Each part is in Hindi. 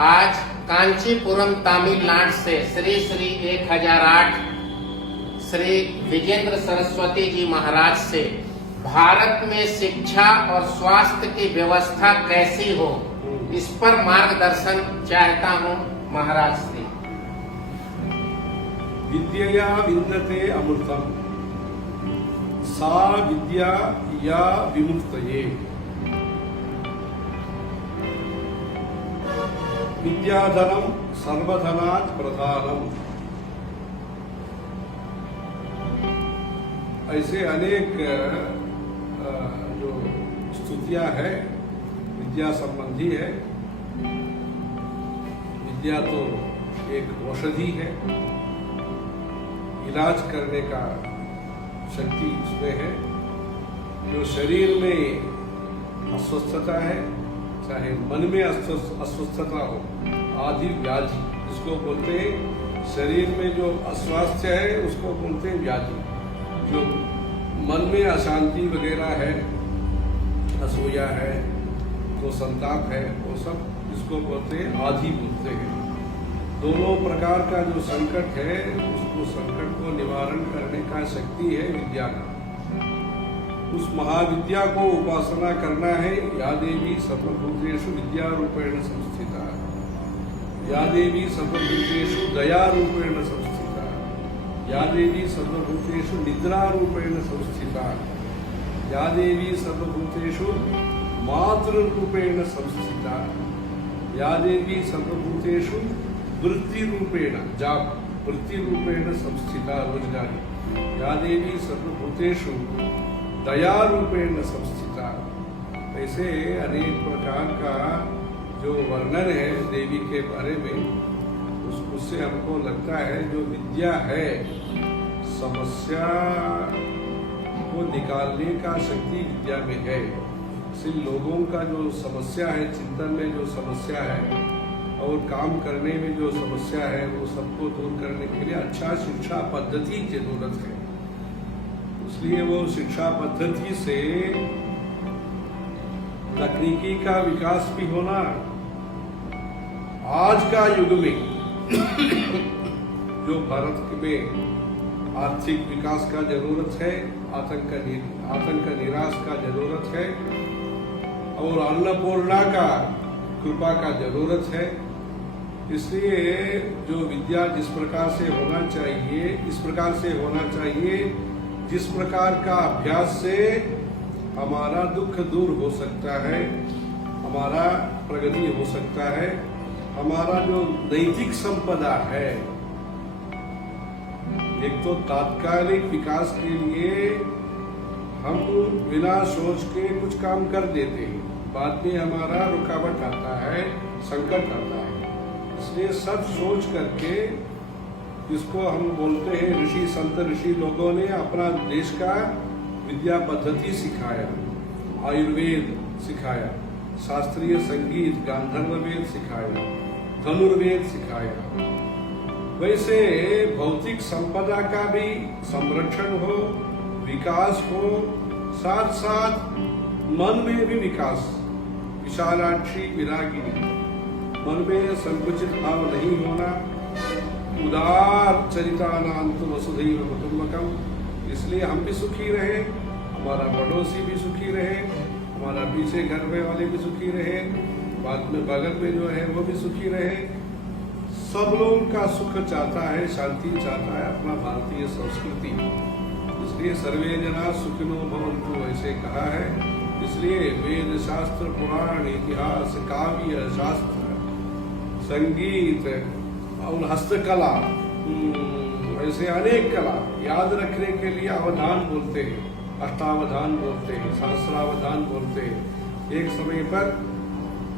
आज कांचीपुरम तमिलनाडु से श्री श्री 1008 श्री विजेंद्र सरस्वती जी महाराज से भारत में शिक्षा और स्वास्थ्य की व्यवस्था कैसी हो, इस पर मार्गदर्शन चाहता हूँ महाराज से। विद्यया विन्दते अमृतम सा विद्या या विमुक्तये। विद्याधनम सर्वधनात् प्रधानम। ऐसे अनेक जो स्तुतियां है विद्या संबंधी है। विद्या तो एक औषधि है, इलाज करने का शक्ति उसमें है। जो शरीर में अस्वस्थता है, चाहे मन में अस्वस्थता हो, आदि व्याधि जिसको बोलते हैं, शरीर में जो अस्वास्थ्य है उसको बोलते हैं व्याधि। जो मन में अशांति वगैरह है, असूया है, तो संताप है, वो सब जिसको बोलते हैं आदि बोलते हैं। दोनों प्रकार का जो संकट है उसको संकट को निवारण करने का शक्ति है विद्या का। उस महाविद्या को उपासना करना है। या देवी सर्वभूतेषु विद्या रूपेण संस्थिता, या देवी सर्वभूतेषु दया रूपेण संस्थिता, या देवी सर्वभूतेषु निद्रा रूपेण संस्थिता, या देवी सर्वभूतेषु मातृ रूपेण संस्थिता, या देवी सर्वभूतेषु वृत्ति रूपेण जाप वृत्ति रूपेण संस्थिता रोजगारी, या देवी सर्वभूतेषु दया रूपेण संस्थिता। ऐसे अनेक प्रकार का जो वर्णन है देवी के बारे में, उससे हमको लगता है जो विद्या है समस्या को निकालने का शक्ति विद्या में है। इसलिए लोगों का जो समस्या है, चिंतन में जो समस्या है और काम करने में जो समस्या है, वो सबको दूर करने के लिए अच्छा शिक्षा पद्धति की जरूरत है। इसलिए वो शिक्षा पद्धति से तकनीकी का विकास भी होना। आज का युग में जो भारत में आर्थिक विकास का जरूरत है, आतंक निराश का जरूरत है, और अन्नपूर्णा का कृपा का जरूरत है। इसलिए जो विद्या जिस प्रकार से होना चाहिए, इस प्रकार से होना चाहिए जिस प्रकार का अभ्यास से हमारा दुख दूर हो सकता है, हमारा प्रगति हो सकता है, हमारा जो नैतिक संपदा है। एक तो तात्कालिक विकास के लिए हम बिना सोच के कुछ काम कर देते हैं, बाद में हमारा रुकावट आता है, संकट आता है। इसलिए सब सोच करके, इसको हम बोलते हैं ऋषि संत ऋषि लोगों ने अपना देश का विद्या पद्धति सिखाया, आयुर्वेद सिखाया, शास्त्रीय संगीत गांधर्व वेद सिखाया, धनुर्वेद सिखाया। वैसे भौतिक संपदा का भी संरक्षण हो, विकास हो, साथ साथ मन में भी विकास। विशालाक्षी विरागिनी, मन में संकुचित भाव नहीं होना, उदार चरितानांतु वसुधैव कुटुंबकम। इसलिए हम भी सुखी रहे, हमारा पड़ोसी भी सुखी रहे, हमारा पीछे घर में वाले भी सुखी रहे, बाद में बगल में जो है वो भी सुखी रहे। सब लोगों का सुख चाहता है, शांति चाहता है अपना भारतीय संस्कृति। इसलिए सर्वे जना सुखिनो भवन्तु ऐसे कहा है। इसलिए वेद शास्त्र पुराण इतिहास काव्य शास्त्र संगीत और हस्तकला, ऐसे अनेक कला याद रखने के लिए अवधान बोलते हैं, अष्टावधान बोलते हैं, सहस्रावधान बोलते हैं। एक समय पर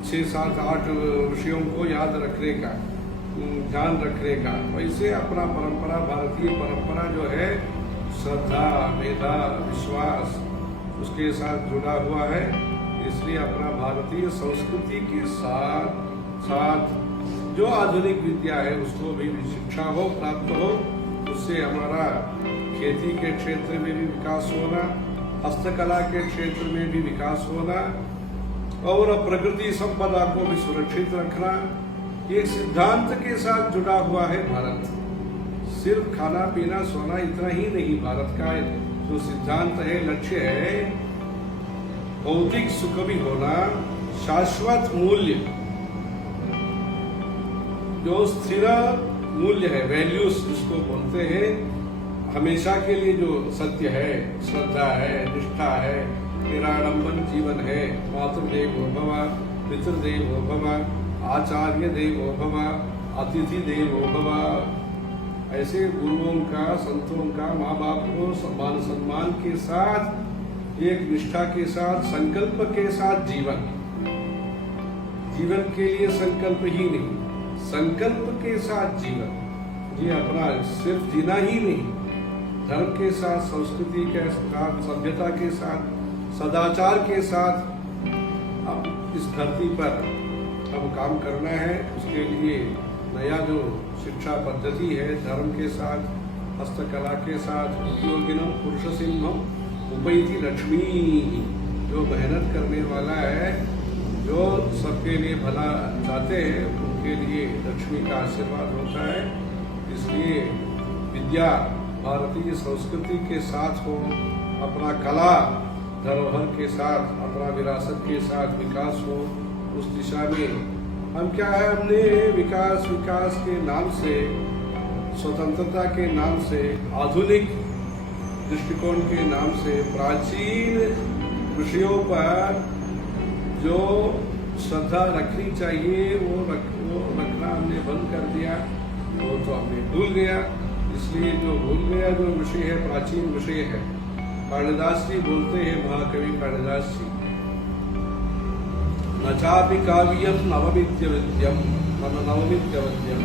6, 7, 8 ऋषियों को याद रखने का, ध्यान रखने का। वैसे अपना परंपरा, भारतीय परंपरा जो है श्रद्धा, मेधा, विश्वास उसके साथ जुड़ा हुआ है। इसलिए अपना भारतीय संस्कृति के साथ साथ जो आधुनिक विद्या है उसको भी शिक्षा हो, प्राप्त हो, उससे हमारा खेती के क्षेत्र में भी विकास होना, हस्तकला के क्षेत्र में भी विकास होना, और प्रकृति संपदा को भी सुरक्षित रखना, एक सिद्धांत के साथ जुड़ा हुआ है भारत। सिर्फ खाना पीना सोना इतना ही नहीं, भारत का जो सिद्धांत है, लक्ष्य है, भौतिक सुख भी होना, शाश्वत मूल्य, जो स्थिर मूल्य है, वैल्यूज जिसको बोलते हैं, हमेशा के लिए जो सत्य है, श्रद्धा है, निष्ठा है, निराडंबन जीवन है, मातृदेवो भव, पितृदेवो भव, आचार्य देवो भव, अतिथि देवो भव, ऐसे गुरुओं का, संतों का, माँ बाप को सम्मान के साथ, एक निष्ठा के साथ, संकल्प के साथ जीवन के लिए संकल्प ही नहीं, संकल्प के साथ जीवन, ये अपना सिर्फ जीना ही नहीं, धर्म के साथ, संस्कृति के साथ, सभ्यता के साथ, सदाचार के साथ अब इस धरती पर हम काम करना है। उसके लिए नया जो शिक्षा पद्धति है, धर्म के साथ, हस्तकला के साथ, उद्योगिनम पुरुष सिंहम उपैति लक्ष्मी, जो मेहनत करने वाला है, जो सबके लिए भला चाहते हैं, उनके लिए लक्ष्मी का आशीर्वाद होता है। इसलिए विद्या भारतीय संस्कृति के साथ हो, अपना कला धरोहर के साथ, अपना विरासत के साथ विकास हो, उस दिशा में हम क्या है, हमने विकास के नाम से, स्वतंत्रता के नाम से, आधुनिक दृष्टिकोण के नाम से, प्राचीन विषयों पर जो श्रद्धा रखनी चाहिए वो रखना हमने बंद कर दिया, वो तो हमने भूल गया। इसलिए जो भूल गया जो विषय है, प्राचीन विषय है, कालिदास जी बोलते हैं, महाकवि कालिदास जी, न चापि काव्यम नवमित्य विद्यम नवमित्य विद्यम,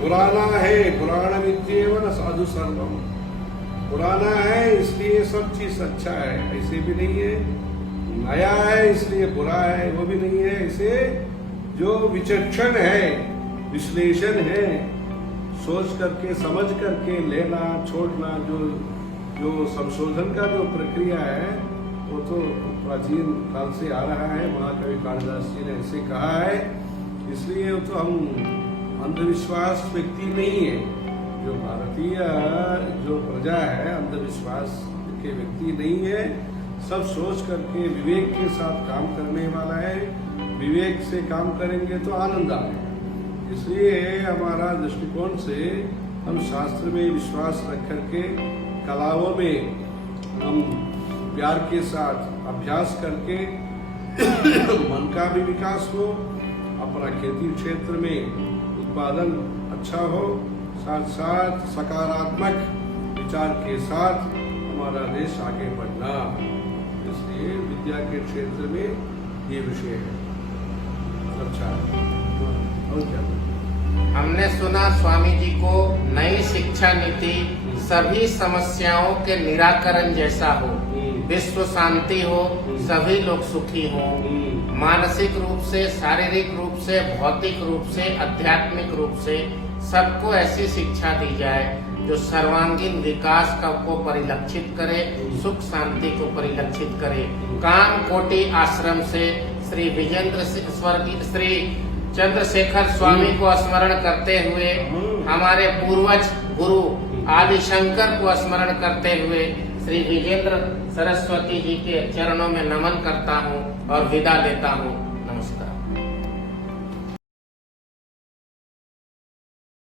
पुराना है पुराणमित्येव न साधु सर्वम, पुराना है इसलिए सब चीज अच्छा है, ऐसे भी नहीं है, नया है इसलिए बुरा है, वो भी नहीं है। ऐसे जो विचक्षण है, विश्लेषण है, सोच करके समझ करके लेना छोड़ना, जो संशोधन का जो प्रक्रिया है, वो तो प्राचीन काल से आ रहा है। महाकवि कालिदास जी ने ऐसे कहा है। इसलिए तो हम अंधविश्वास व्यक्ति नहीं है, जो भारतीय जो प्रजा है अंधविश्वास के व्यक्ति नहीं है, सब सोच करके विवेक के साथ काम करने वाला है। विवेक से काम करेंगे तो आनंद आएगा। इसलिए हमारा दृष्टिकोण से हम शास्त्र में विश्वास रख करके, कलाओं में हम प्यार के साथ अभ्यास करके मन का भी विकास हो, अपना खेती क्षेत्र में उत्पादन अच्छा हो, साथ साथ सकारात्मक विचार के साथ हमारा देश आगे बढ़ना। इसलिए विद्या के क्षेत्र में ये विषय है। अच्छा, और क्या? हमने सुना स्वामी जी को नई शिक्षा नीति सभी समस्याओं के निराकरण जैसा हो, विश्व शांति हो, सभी लोग सुखी हो, मानसिक रूप से, शारीरिक रूप से, भौतिक रूप से, आध्यात्मिक रूप से सबको ऐसी शिक्षा दी जाए जो सर्वांगीण विकास को परिलक्षित करे, सुख शांति को परिलक्षित करे। काम कोटि आश्रम से श्री विजेंद्र स्वर्गीय श्री चंद्रशेखर स्वामी को स्मरण करते हुए, हमारे पूर्वज गुरु आदि शंकर को स्मरण करते हुए श्री विजेंद्र सरस्वती जी के चरणों में नमन करता हूँ और विदा लेता हूँ। नमस्कार।